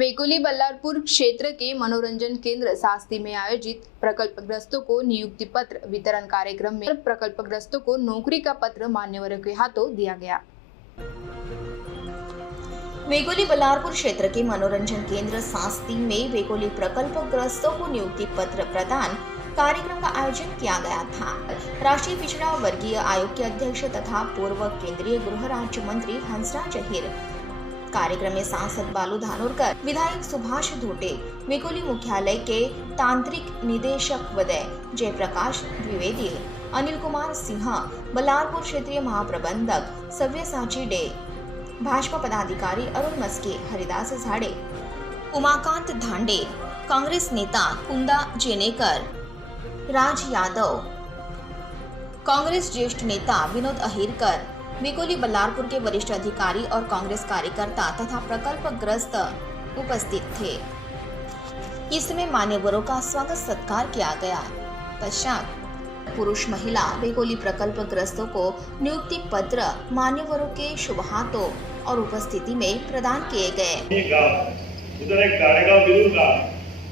वेकोली बल्लारपुर क्षेत्र के मनोरंजन केंद्र सास्ती में आयोजित प्रकल्पग्रस्तों को नियुक्ति पत्र वितरण कार्यक्रम में प्रकल्पग्रस्तों को नौकरी का पत्र मान्यवरों के हाथों दिया गया। वेकोली बल्लारपुर क्षेत्र के मनोरंजन केंद्र सास्ती में वेकोली प्रकल्पग्रस्तों को नियुक्ति पत्र प्रदान कार्यक्रम का आयोजन किया गया था। राष्ट्रीय पिछड़ा वर्गीय आयोग के अध्यक्ष तथा पूर्व केंद्रीय गृह राज्य मंत्री हंसराज अहीर, कार्यक्रम में सांसद बालू धानोरकर, विधायक सुभाष धोटे, वेकोली मुख्यालय के तांत्रिक निदेशक वदय जयप्रकाश द्विवेदी, अनिल कुमार सिंह, बल्लारपुर क्षेत्रीय महाप्रबंधक सव्यसाची डे, भाजपा पदाधिकारी अरुण मस्के, हरिदास झाड़े, उमाकांत धांडे, कांग्रेस नेता कुंदा जेनेकर, राज यादव, कांग्रेस ज्येष्ठ नेता विनोद अहीरकर, वेकोली बल्लारपुर के वरिष्ठ अधिकारी और कांग्रेस कार्यकर्ता तथा प्रकल्पग्रस्त उपस्थित थे। इसमें मान्यवरों का स्वागत सत्कार किया गया। पश्चात पुरुष महिला वेकोली प्रकल्पग्रस्तों को नियुक्ति पत्र मान्यवरों के शुभ हाथों और उपस्थिति में प्रदान किए गए। उधर एक गाड़ेगांव बिरूर गाँव,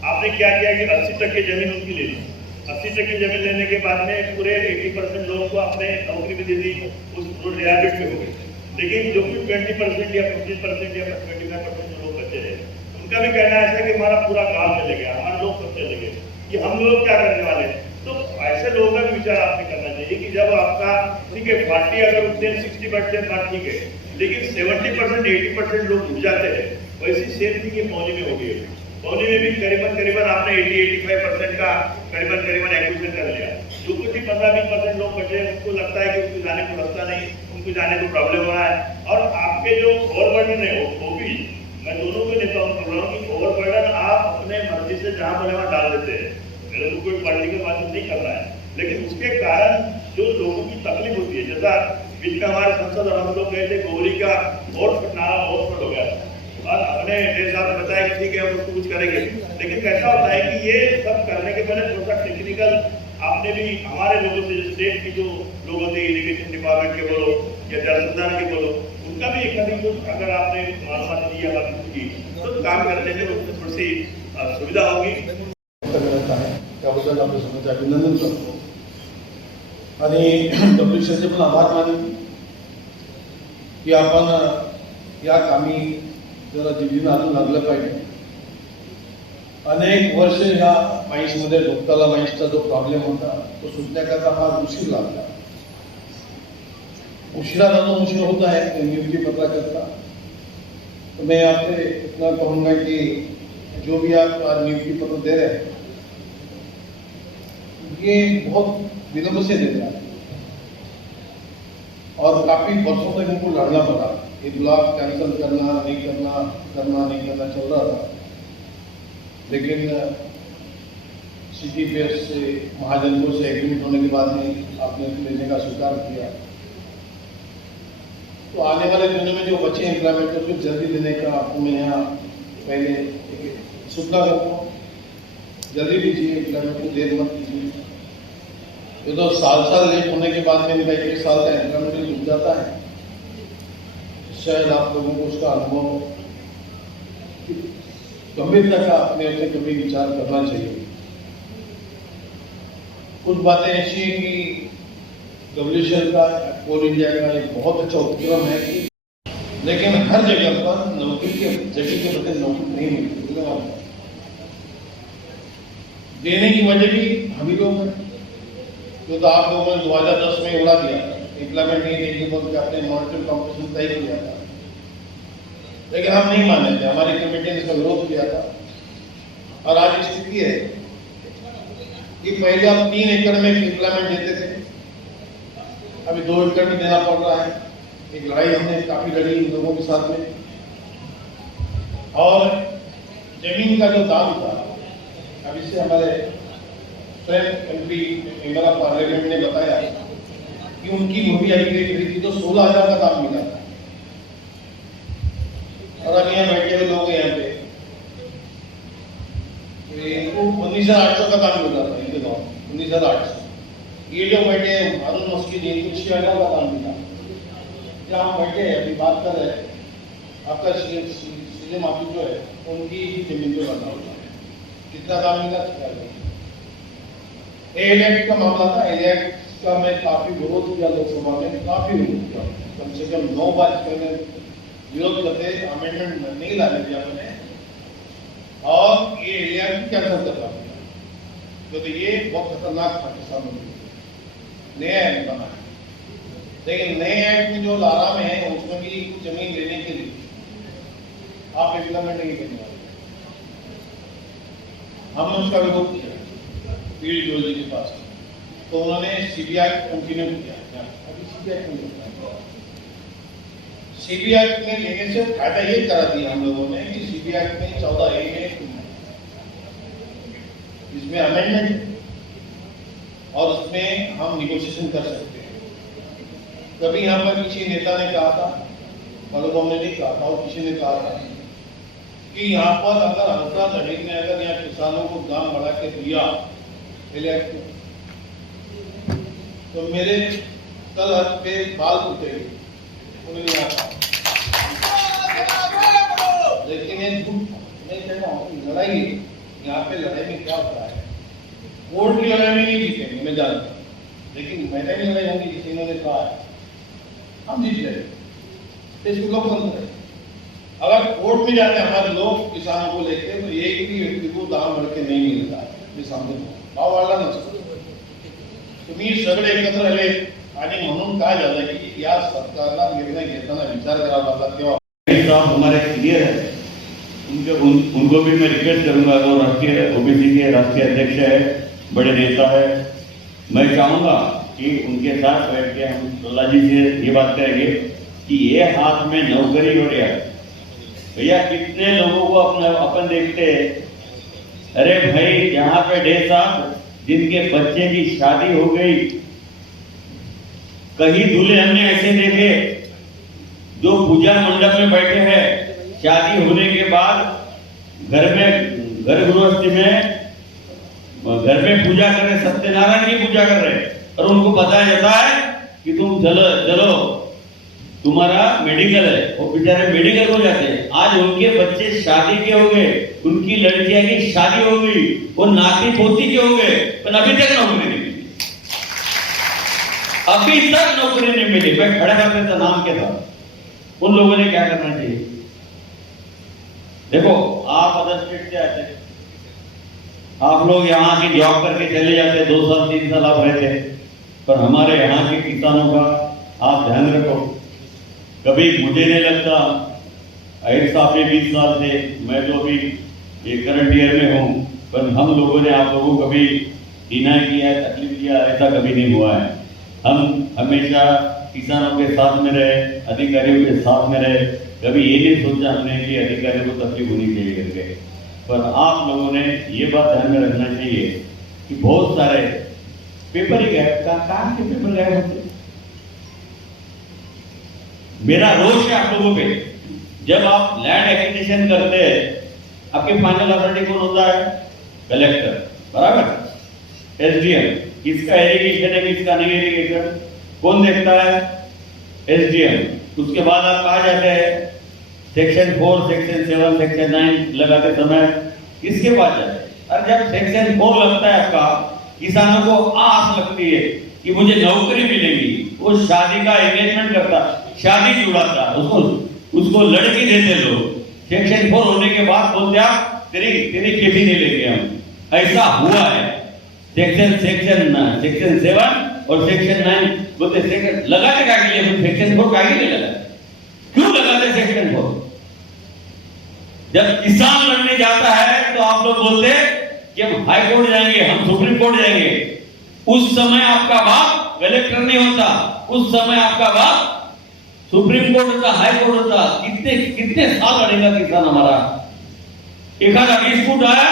आपने क्या किया कि 80% जमीन उनकी ले ली। 80% जमीन लेने के बाद में पूरे 80% लोगों को आपने नौकरी भी दे दी, उस रियायत में हो गए। लेकिन जो भी 20% या 25% या 25% जो लोग बचे रहे, उनका भी कहना ऐसा कि हमारा पूरा गांव चले गया, हमारे लोग सब चले गए, कि हम लोग क्या करने वाले। तो ऐसे लोगों का भी विचार आपने करना चाहिए कि जब आपका ठीक है 40 अगर उठते 60% बात ठीक है, लेकिन 70% 80% लोग उठ जाते हैं। वैसी सेम थिंग ये पौनी में हो गई है। पौनी में भी करीबन आपने 80-85% का करीबन एक्विजिशन कर लिया। जो कुछ भी 15-20% लोग बचे, उनको लगता है कि उनको जाने को रास्ता नहीं, उनको जाने को प्रॉब्लम हो रहा है। और आपके जो ओवरबर्डन है वो भी मैं दोनों को लेता हूँ प्रॉब्लम की ओवरबर्डन आप अपने मर्जी से जहाँ बोले वहाँ डाल देते हैं। मेरे को कोई पॉलिटिकल बात नहीं कर रहा है, लेकिन उसके कारण जो लोगों की तकलीफ होती है, जैसा बीच में हमारे संसद और हम लोग गए थे, गोवरी का बहुत नाला बहुत हो गया और अपने ढेर साहब ने बताया कि ठीक है हम उसको कुछ करेंगे। लेकिन कैसा होता है कि ये सब करने के पहले थोड़ा सा टेक्निकल आपने भी हमारे लोगों से, स्टेट की जो लोग होते हैं इरिगेशन डिपार्टमेंट के बोलो या जल संसाधन के बोलो, उनका भी एक कुछ अगर आपने मालूमात दी या बात की तो काम करने में उसमें थोड़ी सी सुविधा होगी। त्याबद्दल आपलं स्वतःचे अभिनंदन करतो आणि डब्ल्यूसीचे पण आभार मानतो की आपण या कामी जरा जिद्दीनं अजून लागलं पाहिजे। अनेक वर्ष ह्या माईन्समध्ये भोगताला माईन्सचा जो प्रॉब्लेम होता तो सुटण्याकरता फार उशीर लागला। उशीर होता है नियुक्ति पत्र करता। तो मैं आपसे इतना कहूँगा कि जो भी आप आज नियुक्ति पत्र दे रहे हैं ये बहुत विलंब से दे रहा है और काफी वर्षों तक इनको लड़ना पड़ा। ये ब्लॉक कैंसिल करना नहीं करना चल रहा था, लेकिन सिटी बेस से महाजनों से एग्रीमेंट होने के बाद में आपने लेने का स्वीकार किया। तो आने वाले दिनों में जो बचे एम्प्लॉयमेंट उसको जल्दी देने का आपको मैं यहाँ पहले सूचना करता हूँ। जल्दी दीजिए, एम्प्लॉयमेंट को देर मत कीजिए। ये तो साल लेट होने के बाद में इनका 1 साल का एम्प्लॉयमेंट रुक जाता है। शायद आप लोगों को उसका अनुभव गंभीरता का अपने से कभी विचार करना चाहिए। कुछ बातें ऐसी हैं कि डब्ल्यूसीएल का कोल इंडिया का एक बहुत अच्छा उपक्रम है, लेकिन हर जगह पर नौकरी के जगह के बदले नौकरी नहीं मिलती। देने की वजह भी हम ही लोग हैं, जो तो आप लोगों ने 2010 में उड़ा दिया, एम्प्लॉयमेंट नहीं देने बोल के आपने मॉनिटरिंग कॉम्पिटिशन तय किया था, लेकिन हम नहीं माने थे। हमारी कमेटी ने इसका विरोध किया था और आज स्थिति है कि पहले आप 3 एकड़ में एम्प्लॉयमेंट देते थे, अभी 2 एकड़ में देना पड़ रहा है। एक लड़ाई हमने काफी लड़ी लोगों के साथ में। और जमीन का जो दाम था, अब इससे हमारे स्वयं एमपी मेंबर ऑफ पार्लियामेंट ने बताया कि उनकी भूमि अधिग्रहित थी तो 16,000 का दाम मिला था और अब यहाँ बैठे हुए लोग यहाँ पे इनको 19,800 का दाम मिला था। इनके गाँव 19,800। ये जो बैठे अरुण मस्की जी इनको 6,000 का दाम मिला। जहाँ हम बैठे अभी बात कर रहे हैं, आपका सीधे माफी जो है उनकी ही जमीन पे बना हुआ है। कितना दाम मिला एलियट का मामला था। एलियट का मैं काफी विरोध किया, लोकसभा में काफी विरोध किया, कम से कम 9 बार मैंने विरोध करते अमेंडमेंट नहीं लाने दिया मैंने, और ये एलियट कैंसिल करवा दिया क्योंकि ये बहुत खतरनाक था किसानों के लिए। नया एक्ट बना है, लेकिन नए एक्ट में जो लारा में है उसमें भी जमीन लेने के लिए आप इम्प्लीमेंट नहीं करने वाले। हमने उसका विरोध किया पीडी जोशी के पास, तो उन्होंने सीबीआई कंटिन्यू किया। अभी सीबीआई में लेने से फायदा ये करा दिया हम लोगों ने कि सीबीआई में 14A में इसमें अमेंडमेंट और उसमें हम निगोशिएशन कर सकते हैं। कभी यहाँ पर किसी नेता ने कहा था, मधुबम ने नहीं कहा था, और किसी ने कहा था कि यहाँ पर अगर हल्का लड़ाई ने अगर यहाँ किसानों को दाम बढ़ा के दिया तो मेरे कल हाथ पे बाल उठेंगे, उन्होंने कहा। लेकिन ये मैं कह रहा हूँ लड़ाई यहाँ पे लड़ाई में क्या होता है, कोर्ट की लड़ाई में नहीं जीतेंगे मैं जानता हूँ, लेकिन मैदानी लड़ाई होगी जिसे इन्होंने कहा है हम जीत जाएंगे। इसको कब बंद करें? अगर कोर्ट में जाते हमारे लोग किसानों को लेकर तो एक भी व्यक्ति को दाम बढ़ के नहीं मिलता है सामने भाव वाढला नसतो। तुम्ही सगळे एकत्र आले आणि म्हणून काय झालं की या सरकारला निर्णय घेताना विचार करावा लागला तेव्हा हमारे क्लियर है। उनको भी मैं रिक्वेस्ट करूंगा, वो राष्ट्रीय ओबीसी के राष्ट्रीय अध्यक्ष है, बड़े नेता है, मैं चाहूंगा कि उनके साथ बैठ के हम प्रहलाद जी से ये बात करेंगे कि ये हाथ में नौकरी हो रहा है। भैया कितने लोगों को अपन देखते हैं, अरे भाई यहाँ पे डे साहब जिनके बच्चे की शादी हो गई, कहीं दूल्हे हमने ऐसे देखे जो पूजा मंडप में बैठे हैं, शादी होने के बाद घर गृहस्थी में घर में पूजा कर रहे, सत्यनारायण की पूजा कर रहे, और उनको बताया जाता है कि तुम चलो तुम्हारा मेडिकल है, वो बेचारे मेडिकल हो जाते हैं। आज उनके बच्चे शादी के हो गए, उनकी लड़कियां की शादी हो गई, वो नाती पोती के हो गए, पर अभी तक नौकरी नहीं मिली, अभी तक नौकरी नहीं मिली। मैं खड़ा कर देता नाम के साथ। उन लोगों ने क्या करना चाहिए? देखो आप अदर स्टेट से आते, आप लोग यहाँ की जॉब करके चले जाते, 2 साल 3 साल आप रहते, पर हमारे यहाँ के किसानों का आप ध्यान रखो। कभी मुझे नहीं लगता, आहिर साहब ने 20 साल से, मैं तो अभी एक करंट ईयर में हूँ, पर हम लोगों ने आप लोगों को कभी डिनाई किया है, तकलीफ किया, ऐसा कभी नहीं हुआ है। हम हमेशा किसानों के साथ में रहे, अधिकारियों के साथ में रहे, कभी ये नहीं सोचा हमने कि अधिकारियों को तकलीफ होनी चाहिए करके। पर आप लोगों ने ये बात ध्यान में रखना चाहिए कि बहुत सारे पेपर ही गए, कहाँ के पेपर गए होते। मेरा रोष है आप लोगों पे, जब आप लैंड एक्विजिशन करते हैं, आपके फाइनल अथॉरिटी कौन होता है? कलेक्टर, बराबर, एसडीएम। किसका इरिगेशन है, किसका नहीं इरिगेशन, कौन देखता है? एसडीएम। उसके बाद आप कहा जाते हैं सेक्शन 4, सेक्शन 7, सेक्शन 9 लगाते समय किसके पास जाते हैं? और जब सेक्शन 4 लगता है आपका, किसानों को आस लगती है कि मुझे नौकरी मिलेगी, वो शादी का एंगेजमेंट करता, शादी जुड़ाता, उसको लड़की देते लोग। सेक्शन 4 होने के बाद बोलते आप तेरी खेती नहीं लेंगे हम। ऐसा हुआ है। सेक्शन 7 और सेक्शन 9 बोलते सेक्शन लगाते क्या के लिए, सेक्शन 4 का नहीं लगा, क्यों लगाते सेक्शन 4? जब किसान लड़ने जाता है तो आप लोग बोलते कि हम हाई कोर्ट जाएंगे, हम सुप्रीम कोर्ट जाएंगे। उस समय आपका बाप कलेक्टर नहीं होता, उस समय आपका बाप सुप्रीम कोर्ट होता, हाई कोर्ट होता। कितने साल लड़ेगा किसान हमारा? एखादा 20 फुट आया